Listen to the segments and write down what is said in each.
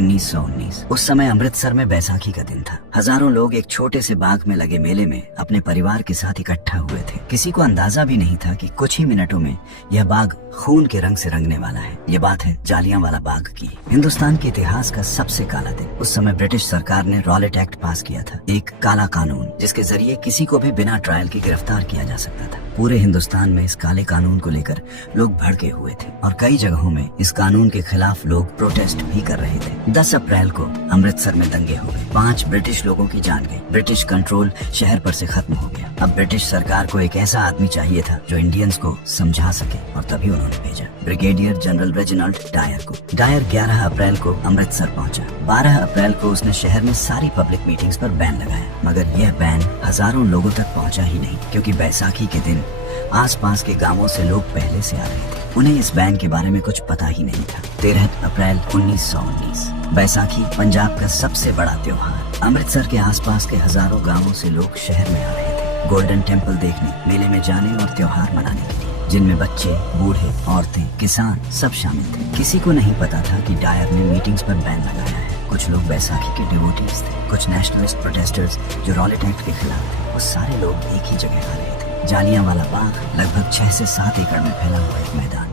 1919। उस समय अमृतसर में बैसाखी का दिन था। हजारों लोग एक छोटे से बाग में लगे मेले में अपने परिवार के साथ इकट्ठा हुए थे। किसी को अंदाजा भी नहीं था कि कुछ ही मिनटों में यह बाग खून के रंग से रंगने वाला है। ये बात है जालियांवाला बाग की, हिंदुस्तान के इतिहास का सबसे काला दिन। उस समय ब्रिटिश सरकार ने रॉलेट एक्ट पास किया था, एक काला कानून जिसके जरिए किसी को भी बिना ट्रायल के गिरफ्तार किया जा सकता था। पूरे हिंदुस्तान में इस काले कानून को लेकर लोग भड़के हुए थे और कई जगहों में इस कानून के खिलाफ लोग प्रोटेस्ट भी कर रहे थे। 10 अप्रैल को अमृतसर में दंगे हो गए, 5 ब्रिटिश लोगों की जान गई। ब्रिटिश कंट्रोल शहर पर से खत्म हो गया। अब ब्रिटिश सरकार को एक ऐसा आदमी चाहिए था जो इंडियंस को समझा सके और तभी उन्होंने भेजा ब्रिगेडियर जनरल रेजिनाल्ड डायर को। डायर 11 अप्रैल को अमृतसर पहुंचा। 12 अप्रैल को उसने शहर में सारी पब्लिक मीटिंग्स पर बैन लगाया, मगर यह बैन हजारों लोगों तक पहुंचा ही नहीं, क्योंकि बैसाखी के दिन आसपास के गांवों से लोग पहले से आ रहे थे। उन्हें इस बैन के बारे में कुछ पता ही नहीं था। 13 अप्रैल 1919, बैसाखी पंजाब का सबसे बड़ा त्योहार। अमृतसर के आसपास के हजारों गांवों से लोग शहर में आ रहे थे, गोल्डन टेम्पल देखने, मेले में जाने और त्योहार मनाने के लिए, जिनमें बच्चे, बूढ़े, औरतें, किसान सब शामिल थे। किसी को नहीं पता था कि डायर ने मीटिंग्स पर बैन लगाया है। कुछ लोग बैसाखी के डिवोटीज थे, कुछ नेशनलिस्ट प्रोटेस्टर्स जो रॉलेट एक्ट के खिलाफ थे। वो सारे लोग एक ही जगह आ रहे थे। जालियांवाला बाग लगभग 6 से 7 एकड़ में फैला हुआ एक मैदान,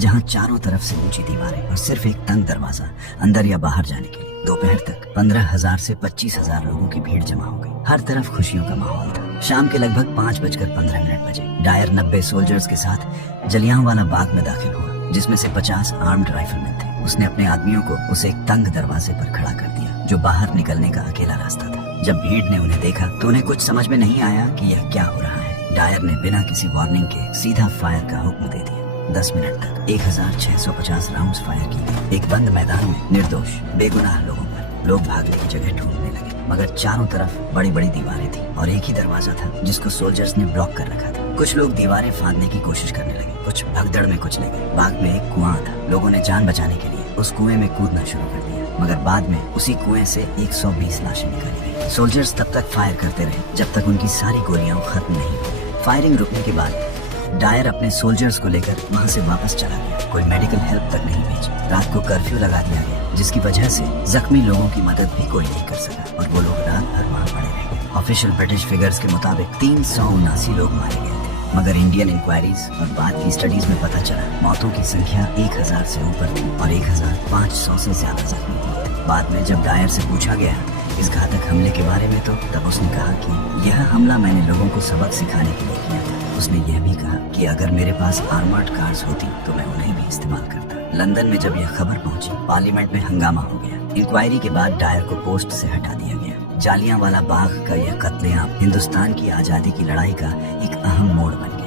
जहाँ चारों तरफ से ऊंची दीवारें और सिर्फ एक तंग दरवाजा अंदर या बाहर जाने के लिए। दोपहर तक 15,000 से 25,000 लोगों की भीड़ जमा हो गई। हर तरफ खुशियों का माहौल था। शाम के लगभग 5:15 बजे डायर 90 सोल्जर्स के साथ जालियांवाला बाग में दाखिल हुआ, जिसमें से 50 आर्म्ड राइफलमैन थे। उसने अपने आदमियों को उस एक तंग दरवाजे पर खड़ा कर दिया, जो बाहर निकलने का अकेला रास्ता था। जब भीड़ ने उन्हें देखा तो उन्हें कुछ समझ में नहीं आया कि यह क्या हो रहा है। डायर ने बिना किसी वार्निंग के सीधा फायर का हुक्म दे दिया। 10 मिनट तक 1650 राउंड्स फायर किए गए। एक बंद मैदान में निर्दोष बेगुनाह लोगों पर लोग भागने की जगह ढूंढने लगे, मगर चारों तरफ बड़ी बड़ी दीवारें थी और एक ही दरवाजा था जिसको सोल्जर्स ने ब्लॉक कर रखा था। कुछ लोग दीवारें फांदने की कोशिश करने लगे, कुछ भगदड़ में कुचले गए। बाग में एक कुआं था। लोगों ने जान बचाने के लिए उस कुएं में कूदना शुरू कर दिया, मगर बाद में उसी कुएं से 120 लाशें निकाली गई। सोल्जर्स तब तक फायर करते रहे जब तक उनकी सारी गोलियां खत्म नहीं हो गई। फायरिंग रुकने के बाद डायर अपने सोल्जर्स को लेकर वहां से वापस चला गया। कोई मेडिकल हेल्प तक नहीं भेजी। रात को कर्फ्यू लगा दिया गया, जिसकी वजह से जख्मी लोगों की मदद भी कोई नहीं कर सका और वो लोग रात भर वहां पड़े रहे। ऑफिशियल ब्रिटिश फिगर्स के मुताबिक 379 लोग मारे गए थे, मगर इंडियन इंक्वायरीज और बाद की स्टडीज में पता चला मौतों की संख्या 1000 से ऊपर थी और 1500 से ज्यादा जख्मी हुए थे। बाद में जब डायर से पूछा गया इस घातक हमले के बारे में, तो तब उसने कहा कि यह हमला मैंने लोगों को सबक सिखाने के लिए किया था। उसने यह भी कहा कि अगर मेरे पास आर्मर्ड कार्स होती तो मैं उन्हें भी इस्तेमाल करता। लंदन में जब यह खबर पहुंची, पार्लियामेंट में हंगामा हो गया। इंक्वायरी के बाद डायर को पोस्ट से हटा दिया गया। जालियांवाला बाग का यह कत्लेआम हिंदुस्तान की आजादी की लड़ाई का एक अहम मोड़ बन गया।